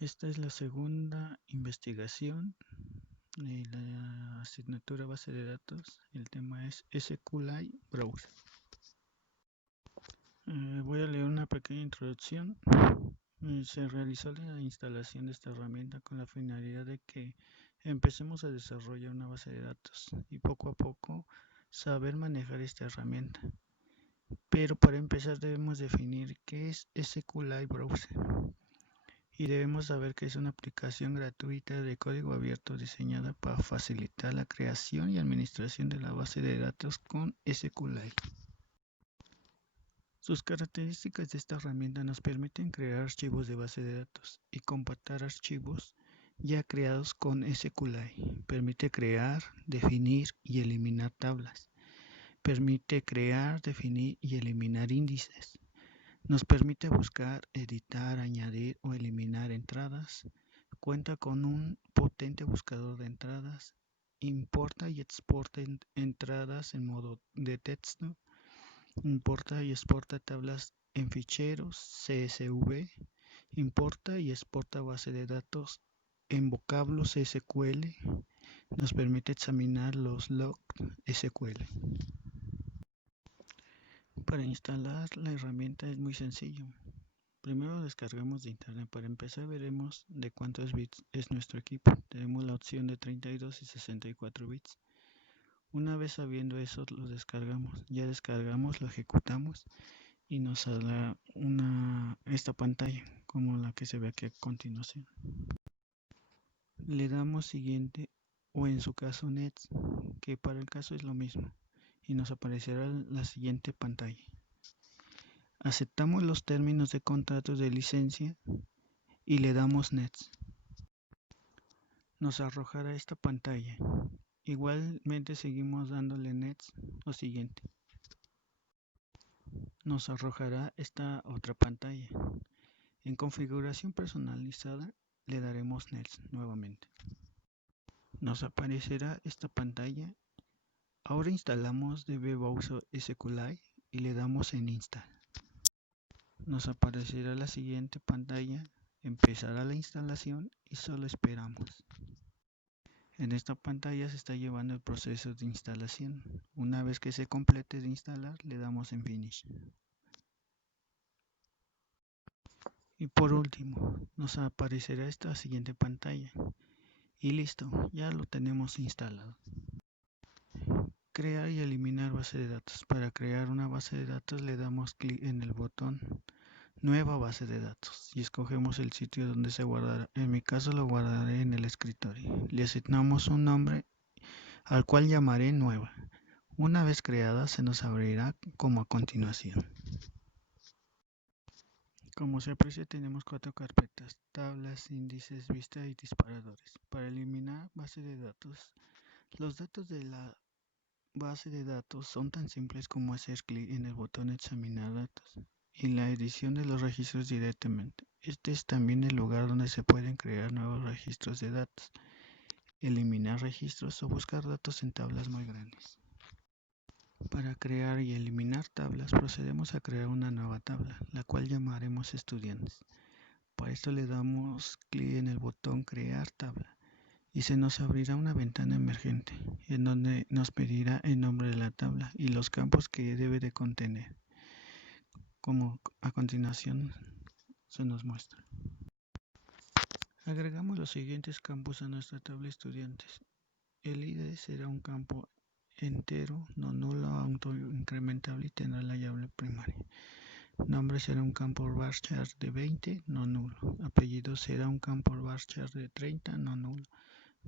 Esta es la segunda investigación de la asignatura base de datos. El tema es SQLite Browser. Voy a leer una pequeña introducción. Se realizó la instalación de esta herramienta con la finalidad de que empecemos a desarrollar una base de datos y poco a poco saber manejar esta herramienta. Pero para empezar debemos definir qué es SQLite Browser. Y debemos saber que es una aplicación gratuita de código abierto diseñada para facilitar la creación y administración de la base de datos con SQLite. Sus características de esta herramienta nos permiten crear archivos de base de datos y compactar archivos ya creados con SQLite. Permite crear, definir y eliminar tablas. Permite crear, definir y eliminar índices. Nos permite buscar, editar, añadir o eliminar entradas. Cuenta con un potente buscador de entradas. Importa y exporta entradas en modo de texto. Importa y exporta tablas en ficheros CSV. Importa y exporta base de datos en vocablos SQL. Nos permite examinar los logs SQL. Para instalar la herramienta es muy sencillo. Primero descargamos de internet. Para empezar veremos de cuántos bits es nuestro equipo. Tenemos la opción de 32 y 64 bits. Una vez sabiendo eso lo descargamos. Ya descargamos, lo ejecutamos y nos saldrá esta pantalla como la que se ve aquí a continuación. Le damos siguiente o en su caso next, que para el caso es lo mismo, y nos aparecerá la siguiente pantalla. Aceptamos los términos de contrato de licencia y le damos Next. Nos arrojará esta pantalla. Igualmente seguimos dándole Next o siguiente. Nos arrojará esta otra pantalla. En configuración personalizada le daremos Next nuevamente. Nos aparecerá esta pantalla. Ahora instalamos dbBrowser SQLite y le damos en Install. Nos aparecerá la siguiente pantalla, empezará la instalación y solo esperamos. En esta pantalla se está llevando el proceso de instalación. Una vez que se complete de instalar, le damos en Finish. Y por último, nos aparecerá esta siguiente pantalla. Y listo, ya lo tenemos instalado. Crear y eliminar base de datos. Para crear una base de datos le damos clic en el botón Nueva base de datos y escogemos el sitio donde se guardará. En mi caso lo guardaré en el escritorio. Le asignamos un nombre al cual llamaré Nueva. Una vez creada se nos abrirá como a continuación. Como se aprecia tenemos 4 carpetas: tablas, índices, vista y disparadores. Para eliminar base de datos, los datos de la base de datos son tan simples como hacer clic en el botón Examinar datos y la edición de los registros directamente. Este es también el lugar donde se pueden crear nuevos registros de datos, eliminar registros o buscar datos en tablas muy grandes. Para crear y eliminar tablas procedemos a crear una nueva tabla, la cual llamaremos estudiantes. Para esto le damos clic en el botón Crear tabla y se nos abrirá una ventana emergente en donde nos pedirá el nombre de la tabla y los campos que debe de contener, como a continuación se nos muestra. Agregamos los siguientes campos a nuestra tabla estudiantes. El ID será un campo entero, no nulo, autoincrementable y tendrá la llave primaria. Nombre será un campo varchar de 20, no nulo. Apellido será un campo varchar de 30, no nulo.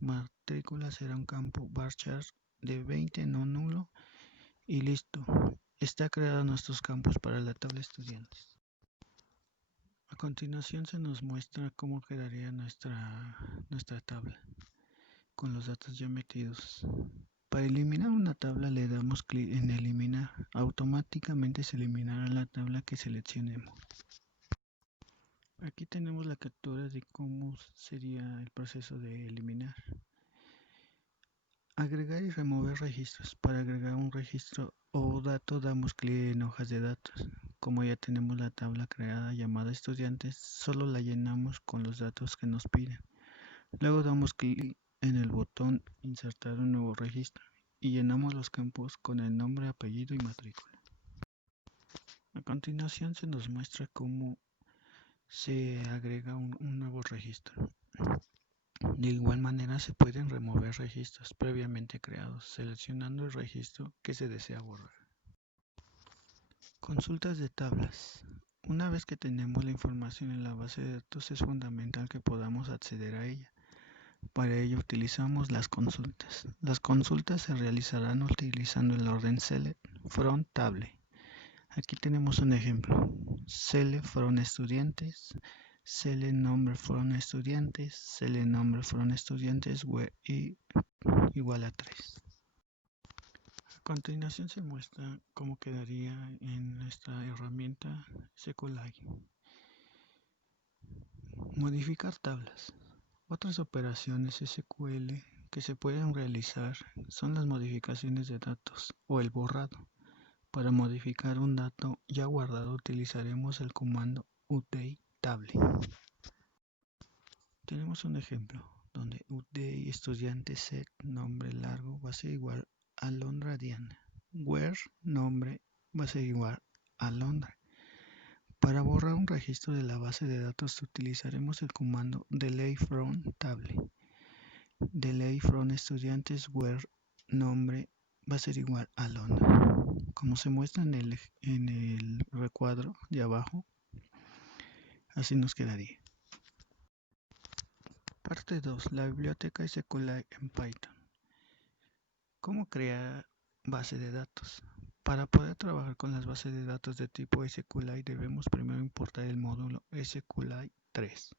Matrícula será un campo varchar de 20, no nulo. Y listo. Está creado nuestros campos para la tabla estudiantes. A continuación se nos muestra cómo quedaría nuestra tabla con los datos ya metidos. Para eliminar una tabla le damos clic en eliminar. Automáticamente se eliminará la tabla que seleccionemos. Aquí tenemos la captura de cómo sería el proceso de eliminar. Agregar y remover registros. Para agregar un registro o dato damos clic en hojas de datos. como ya tenemos la tabla creada llamada estudiantes, solo la llenamos con los datos que nos piden. Luego damos clic en el botón insertar un nuevo registro y llenamos los campos con el nombre, apellido y matrícula. A continuación se nos muestra cómo se agrega un nuevo registro. De igual manera se pueden remover registros previamente creados seleccionando el registro que se desea borrar. Consultas de tablas. Una vez que tenemos la información en la base de datos es fundamental que podamos acceder a ella. Para ello utilizamos las consultas. Las consultas se realizarán utilizando el orden select from table. Aquí tenemos un ejemplo. Select from estudiantes, select number from estudiantes, select number from estudiantes where i igual a 3. A continuación se muestra cómo quedaría en esta herramienta SQLite. Modificar tablas. Otras operaciones SQL que se pueden realizar son las modificaciones de datos o el borrado. Para modificar un dato ya guardado utilizaremos el comando update table. Tenemos un ejemplo donde update estudiante set nombre largo va a ser igual a Londra Diana, where nombre va a ser igual a Londra. Para borrar un registro de la base de datos utilizaremos el comando delete from table. Delete from estudiantes where nombre va a ser igual a Londra. Como se muestra en el recuadro de abajo, así nos quedaría. Parte 2. La biblioteca SQLite en Python. ¿Cómo crear base de datos? Para poder trabajar con las bases de datos de tipo SQLite debemos primero importar el módulo SQLite 3.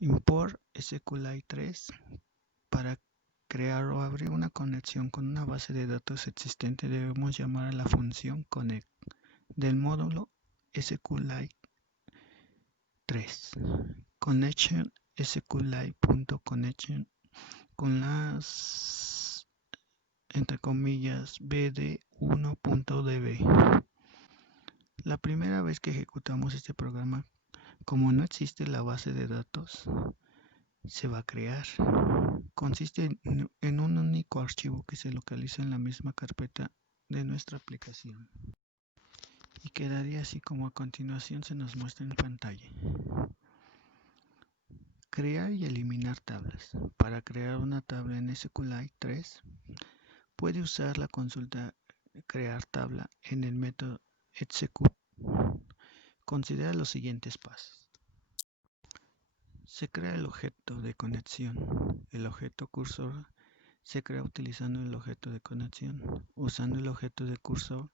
Import SQLite 3 para crear o abrir una conexión con una base de datos existente debemos llamar a la función connect del módulo SQLite 3. Connection SQLite.connection con las entre comillas bd1.db. La primera vez que ejecutamos este programa, como no existe la base de datos, se va a crear. Consiste en un único archivo que se localiza en la misma carpeta de nuestra aplicación. Y quedaría así como a continuación se nos muestra en pantalla. Crear y eliminar tablas. Para crear una tabla en SQLite 3, puede usar la consulta crear tabla en el método execute. Considera los siguientes pasos. Se crea el objeto de conexión. El objeto cursor se crea utilizando el objeto de conexión. Usando el objeto de cursor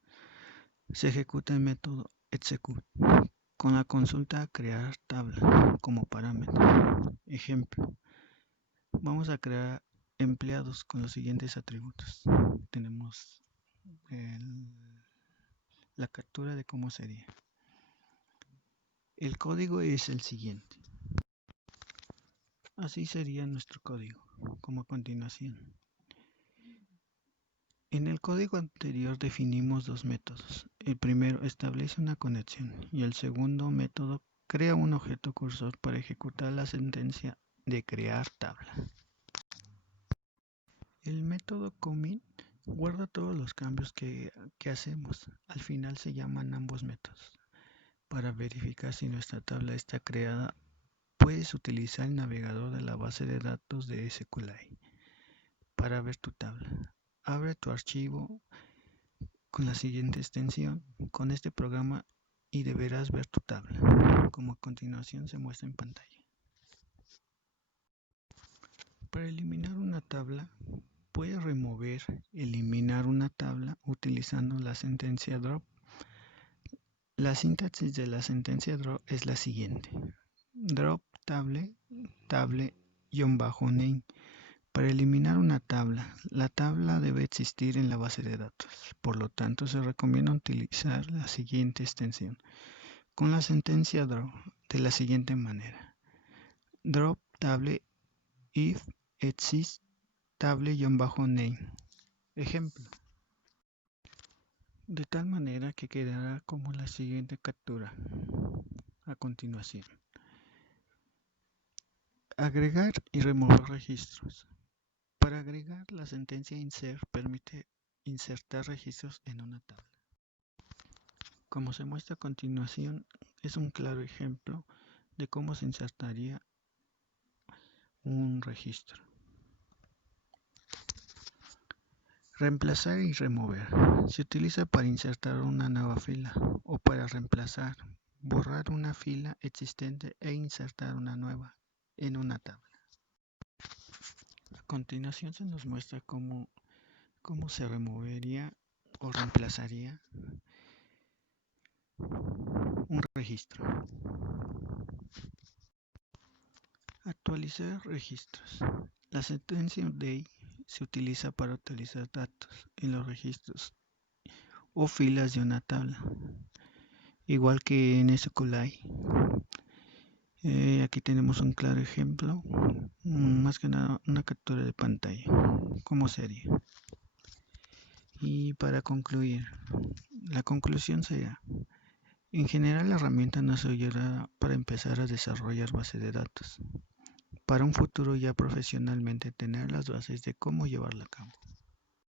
se ejecuta el método execute con la consulta crear tabla como parámetro. Ejemplo, vamos a crear empleados con los siguientes atributos. Tenemos la captura de cómo sería. El código es el siguiente. Así sería nuestro código, como a continuación. En el código anterior definimos dos métodos. El primero establece una conexión y el segundo método crea un objeto cursor para ejecutar la sentencia de crear tabla. El método commit guarda todos los cambios que hacemos. Al final se llaman ambos métodos. Para verificar si nuestra tabla está creada, puedes utilizar el navegador de la base de datos de SQLite para ver tu tabla. Abre tu archivo con la siguiente extensión con este programa y deberás ver tu tabla, como a continuación se muestra en pantalla. Para eliminar una tabla, puedes eliminar una tabla utilizando la sentencia drop. La sintaxis de la sentencia drop es la siguiente. Drop table -name. Para eliminar una tabla, la tabla debe existir en la base de datos. Por lo tanto, se recomienda utilizar la siguiente extensión con la sentencia drop de la siguiente manera. Drop table if exists table-name. Ejemplo. de tal manera que quedará como la siguiente captura a continuación. Agregar y remover registros. Para agregar, la sentencia insert permite insertar registros en una tabla. Como se muestra a continuación, es un claro ejemplo de cómo se insertaría un registro. Reemplazar y remover. Se utiliza para insertar una nueva fila o para reemplazar, borrar una fila existente e insertar una nueva en una tabla. A continuación se nos muestra cómo se removería o reemplazaría un registro. Actualizar registros. La sentencia UNDATE se utiliza para actualizar datos en los registros o filas de una tabla, igual que en SQLite. Aquí tenemos un claro ejemplo, más que nada una captura de pantalla, cómo sería. Y para concluir, la conclusión será: en general, la herramienta nos ayudará para empezar a desarrollar bases de datos, para un futuro ya profesionalmente tener las bases de cómo llevarla a cabo.